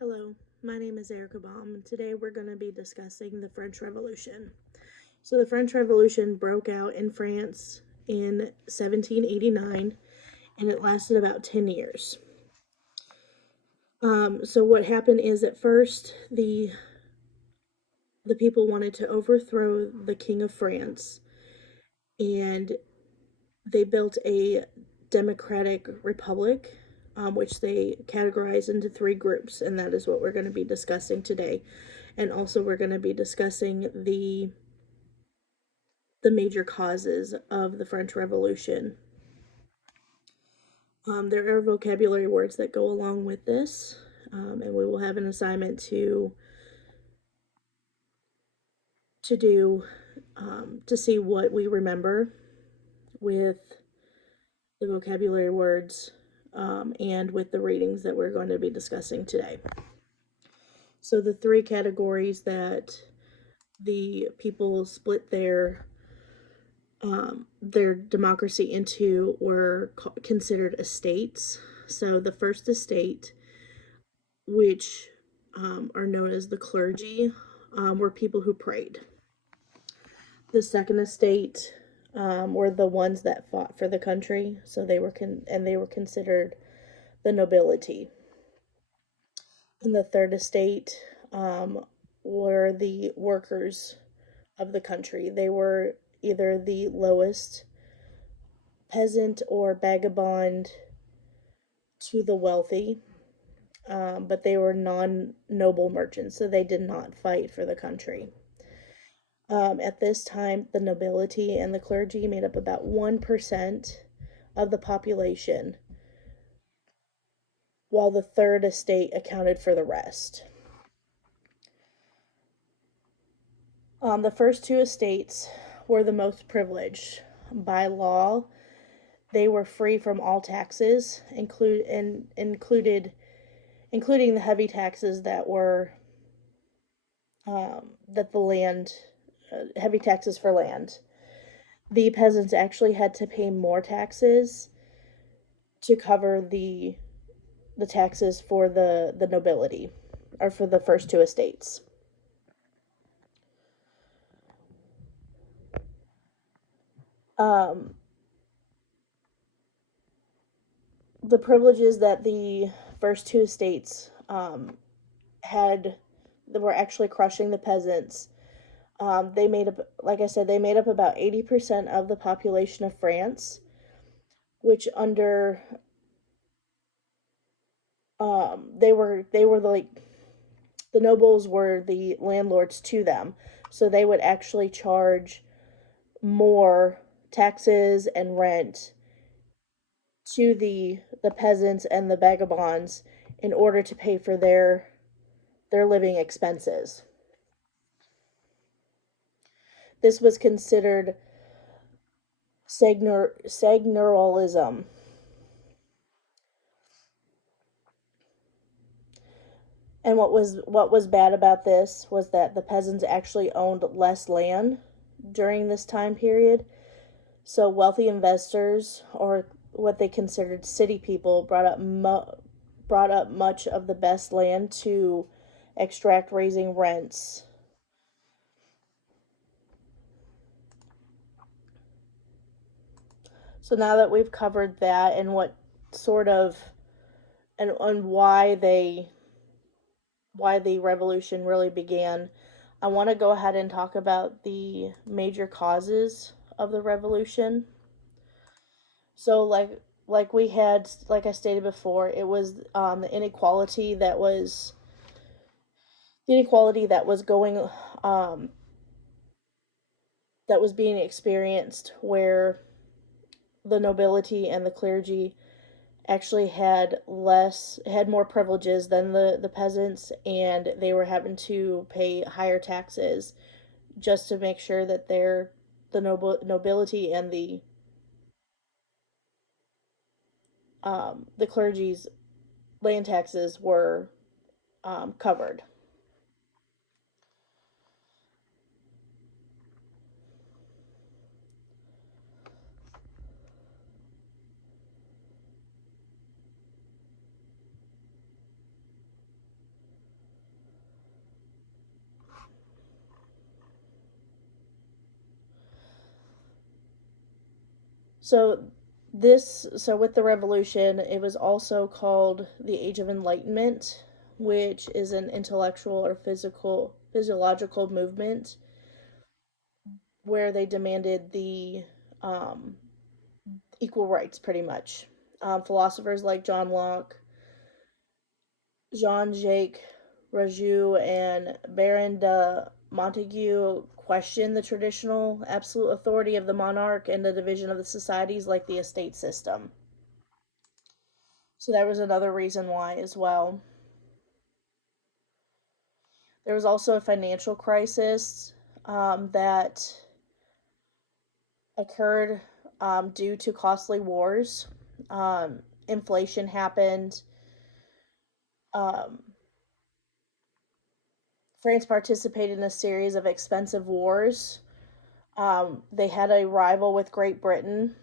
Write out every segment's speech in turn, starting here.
Hello, my name is Erica Baum, and today we're going to be discussing the French Revolution. So, the French Revolution broke out in France in 1789 and it lasted about 10 years. So, what happened is at first the people wanted to overthrow the King of France, and they built a democratic republic, which they categorized into three groups, and that is what we're going to be discussing today. And also, we're going to be discussing the major causes of the French Revolution. There are vocabulary words that go along with this, and we will have an assignment to do to see what we remember with the vocabulary words and with the readings that we're going to be discussing today. So the three categories that the people split their democracy into were considered estates. So the first estate, which are known as the clergy, were people who prayed. The second estate were the ones that fought for the country, so they were considered the nobility. And the third estate were the workers of the country. They were either the lowest peasant or vagabond to the wealthy, but they were non-noble merchants, so they did not fight for the country. At this time, the nobility and the clergy made up about 1% of the population, while the third estate accounted for the rest. The first two estates were the most privileged. By law, they were free from all taxes, including the heavy taxes that were that the land, heavy taxes for land. The peasants actually had to pay more taxes to cover the taxes for the nobility, or for the first two estates. The privileges that the first two estates had, that were actually crushing the peasants. They made up, like I said, they made up about 80% of the population of France, which under they were like, the nobles were the landlords to them, so they would actually charge more taxes and rent to the peasants and the vagabonds in order to pay for their living expenses. This was considered seigneurialism. And what was bad about this was that the peasants actually owned less land during this time period. So wealthy investors, or what they considered city people, brought up much of the best land to extract, raising rents. So now that we've covered that and what sort of and why the revolution really began, I want to go ahead and talk about the major causes of the revolution. So like I stated before, it was the inequality that was going that was being experienced, where the nobility and the clergy actually had more privileges than the peasants, and they were having to pay higher taxes just to make sure that the nobility and the clergy's land taxes were covered. So with the revolution, it was also called the Age of Enlightenment, which is an intellectual or physiological movement where they demanded the um, equal rights, pretty much. Philosophers like John Locke, Jean-Jacques Rousseau, and Baron de Montague questioned the traditional absolute authority of the monarch and the division of the societies like the estate system. So that was another reason why as well. There was also a financial crisis that occurred due to costly wars. Inflation happened. Um, France participated in a series of expensive wars. They had a rival with Great Britain,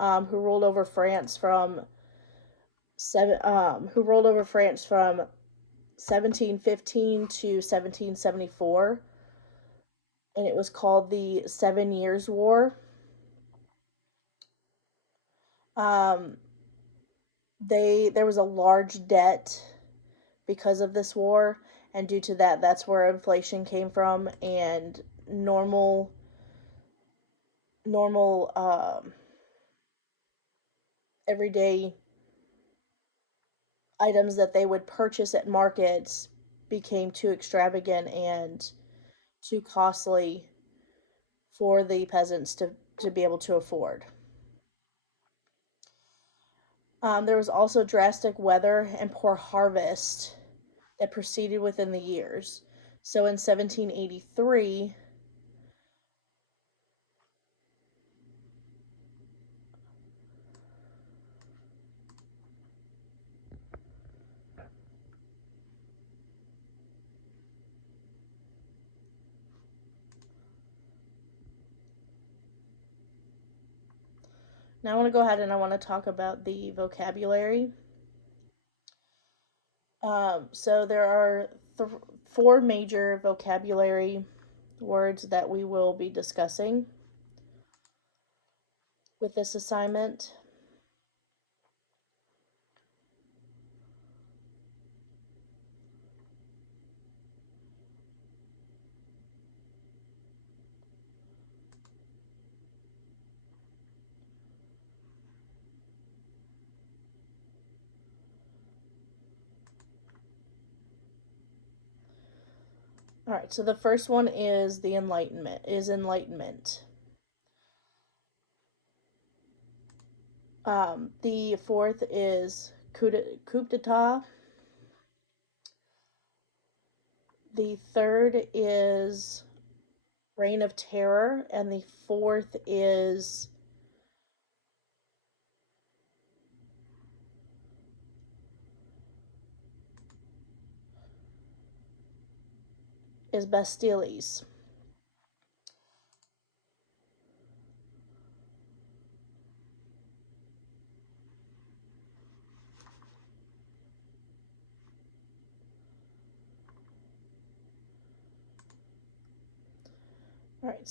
who ruled over France from 1715 to 1774, and it was called the 7 Years' War. Um, there was a large debt because of this war, and due to that, that's where inflation came from, and normal everyday items that they would purchase at markets became too extravagant and too costly for the peasants to be able to afford. There was also drastic weather and poor harvest that proceeded within the years. So in 1783, now I want to go ahead and I want to talk about the vocabulary. So there are four major vocabulary words that we will be discussing with this assignment. All right, so the first one is enlightenment. The fourth is coup d'etat. The third is reign of terror, and the fourth is Bastille's. All right.